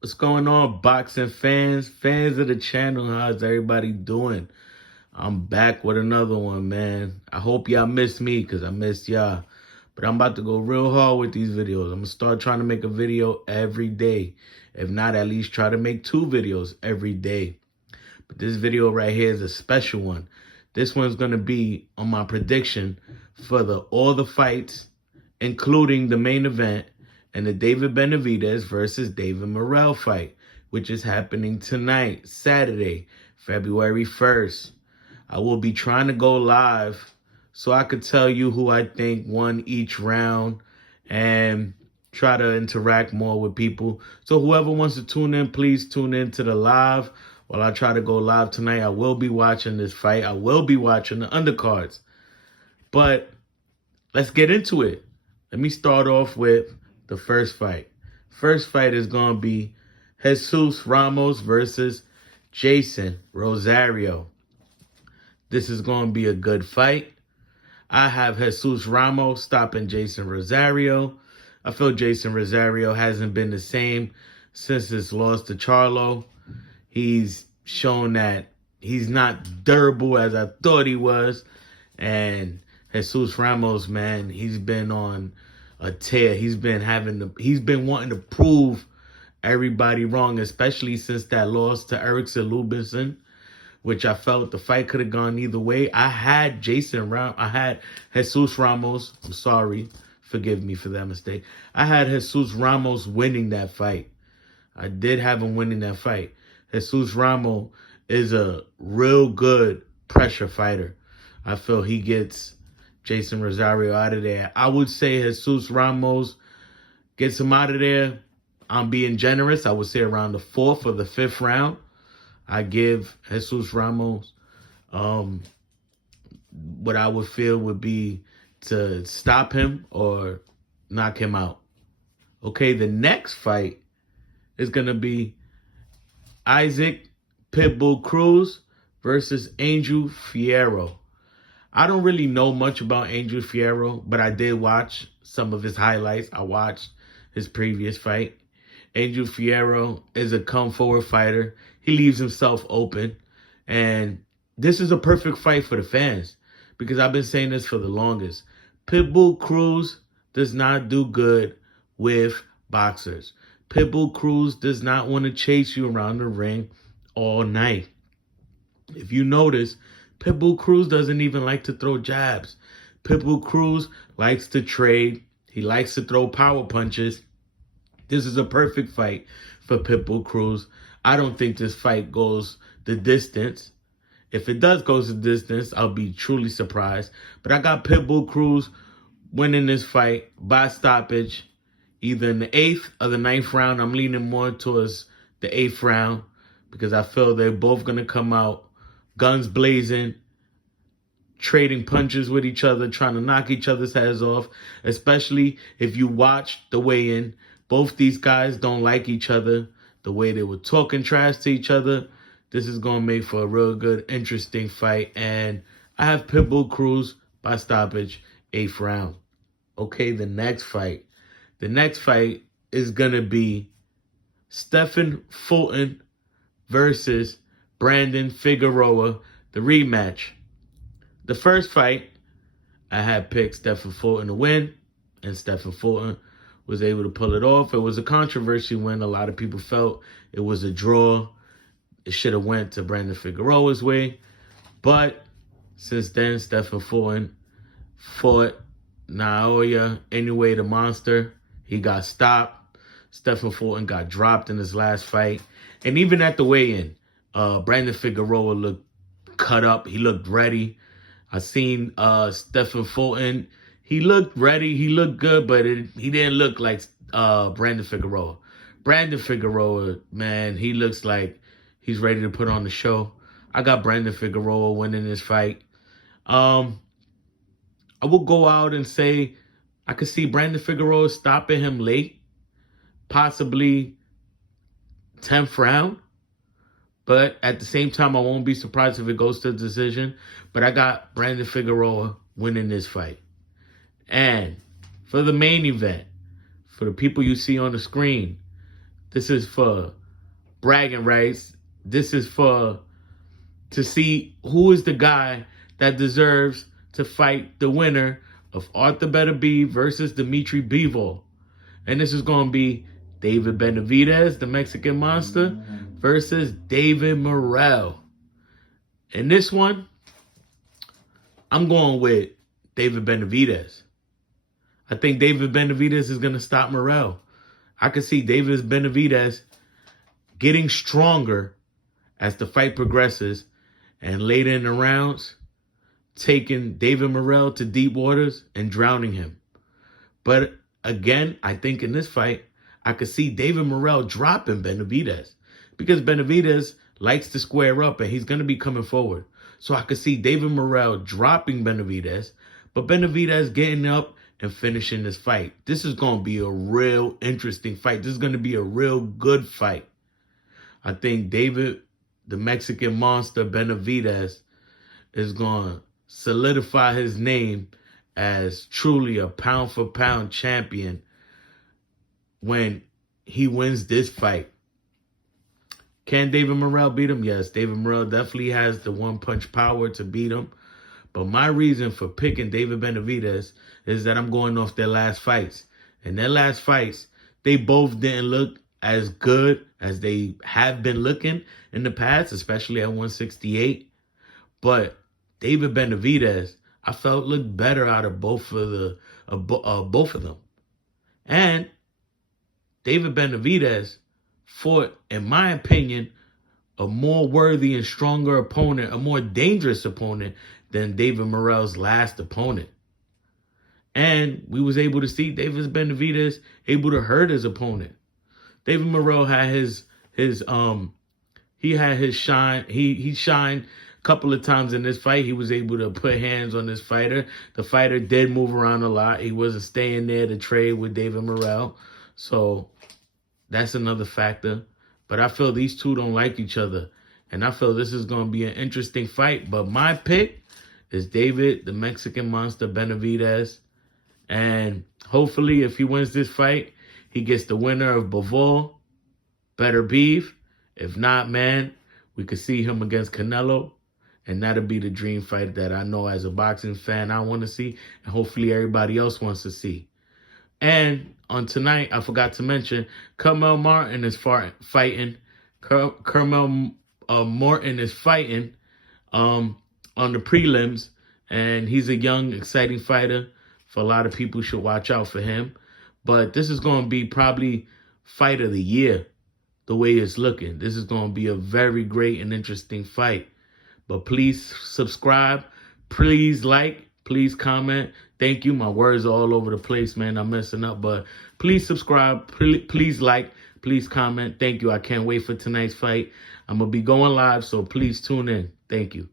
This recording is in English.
What's going on, boxing fans? Fans of the channel, how's everybody doing? I'm back with another one, man. I hope y'all missed me because I missed y'all. But I'm about to go real hard with these videos. I'm going to start trying to make a video every day. If not, at least try to make 2 videos every day. But this video right here is a special one. This one's going to be on my prediction for all the fights, including the main event and the David Benavidez versus David Morrell fight, which is happening tonight, Saturday, February 1st. I will be trying to go live so I could tell you who I think won each round and try to interact more with people. So whoever wants to tune in, please tune in to the live. While I try to go live tonight, I will be watching this fight. I will be watching the undercards. But let's get into it. Let me start off with the first fight. First fight is going to be Jesus Ramos versus Jason Rosario. This is going to be a good fight. I have Jesus Ramos stopping Jason Rosario. I feel Jason Rosario hasn't been the same since his loss to Charlo. He's shown that he's not durable as I thought he was. And Jesus Ramos, man, he's been on a tear. He's been wanting to prove everybody wrong, especially since that loss to Erickson Lubinson, which I felt the fight could have gone either way. I had Jesus Ramos. I'm sorry. Forgive me for that mistake. I had Jesus Ramos winning that fight. I did have him winning that fight. Jesus Ramos is a real good pressure fighter. I feel he gets Jason Rosario out of there. I would say Jesus Ramos gets him out of there. I'm being generous. I would say around the 4th or the 5th round. I give Jesus Ramos what I would feel would be to stop him or knock him out. Okay, the next fight is going to be Isaac Pitbull Cruz versus Angel Fierro. I don't really know much about Angel Fierro, but I did watch some of his highlights. I watched his previous fight. Angel Fierro is a come-forward fighter. He leaves himself open. And this is a perfect fight for the fans because I've been saying this for the longest. Pitbull Cruz does not do good with boxers. Pitbull Cruz does not want to chase you around the ring all night. If you notice, Pitbull Cruz doesn't even like to throw jabs. Pitbull Cruz likes to trade. He likes to throw power punches. This is a perfect fight for Pitbull Cruz. I don't think this fight goes the distance. If it does go the distance, I'll be truly surprised. But I got Pitbull Cruz winning this fight by stoppage, either in the 8th or the 9th round. I'm leaning more towards the 8th round because I feel they're both going to come out guns blazing, trading punches with each other, trying to knock each other's heads off, especially if you watch the weigh-in. Both these guys don't like each other. The way they were talking trash to each other, this is going to make for a real good, interesting fight. And I have Pitbull Cruz by stoppage, 8th round. Okay, the next fight. The next fight is going to be Stephen Fulton versus Brandon Figueroa, the rematch. The first fight, I had picked Stephen Fulton to win, and Stephen Fulton was able to pull it off. It was a controversy win. A lot of people felt it was a draw. It should have went to Brandon Figueroa's way. But since then, Stephen Fulton fought Naoya Inoue, the monster. He got stopped. Stephen Fulton got dropped in his last fight. And even at the weigh-in, Brandon Figueroa looked cut up. He looked ready. I seen Stephen Fulton. He looked ready. He looked good, but he didn't look like Brandon Figueroa. Brandon Figueroa, man, he looks like he's ready to put on the show. I got Brandon Figueroa winning this fight. I will go out and say I could see Brandon Figueroa stopping him late, possibly 10th round. But at the same time, I won't be surprised if it goes to the decision. But I got Brandon Figueroa winning this fight. And for the main event, for the people you see on the screen, This is for bragging rights. This is to see who is the guy that deserves to fight the winner of Arthur Beterbiev versus Dimitri Bivol. And this is going to be David Benavidez, the Mexican Monster, versus David Morrell. In this one, I'm going with David Benavidez. I think David Benavidez is going to stop Morrell. I can see David Benavidez getting stronger as the fight progresses, and later in the rounds, taking David Morrell to deep waters and drowning him. But again, I think in this fight, I could see David Morrell dropping Benavidez, because Benavidez likes to square up and he's going to be coming forward. So I could see David Morrell dropping Benavidez, but Benavidez getting up and finishing this fight. This is going to be a real interesting fight. This is going to be a real good fight. I think David, the Mexican Monster Benavidez, is going to solidify his name as truly a pound-for-pound champion when he wins this fight. Can David Morrell beat him? Yes, David Morrell definitely has the one-punch power to beat him. But my reason for picking David Benavidez is that I'm going off their last fights. And their last fights, they both didn't look as good as they have been looking in the past, especially at 168. But David Benavidez, I felt looked better out of both of them. And David Benavidez fought, in my opinion, a more worthy and stronger opponent, a more dangerous opponent than David Morrell's last opponent. And we was able to see David Benavidez able to hurt his opponent. David Morrell had his shine. He shined a couple of times in this fight. He was able to put hands on this fighter. The fighter did move around a lot. He wasn't staying there to trade with David Morrell. So that's another factor. But I feel these two don't like each other. And I feel this is going to be an interesting fight. But my pick is David, the Mexican Monster Benavidez. And hopefully, if he wins this fight, he gets the winner of Bivol, Beterbiev. If not, man, we could see him against Canelo. And that'll be the dream fight that I know as a boxing fan I want to see. And hopefully everybody else wants to see. And on tonight, I forgot to mention, Carmel Martin is fighting. Carmel Martin is fighting on the prelims. And he's a young, exciting fighter. For a lot of people, should watch out for him. But this is going to be probably fight of the year, the way it's looking. This is going to be a very great and interesting fight. But please subscribe. Please like. Please comment. Thank you. My words are all over the place, man. I'm messing up. But please subscribe. Please like. Please comment. Thank you. I can't wait for tonight's fight. I'm going to be going live, so please tune in. Thank you.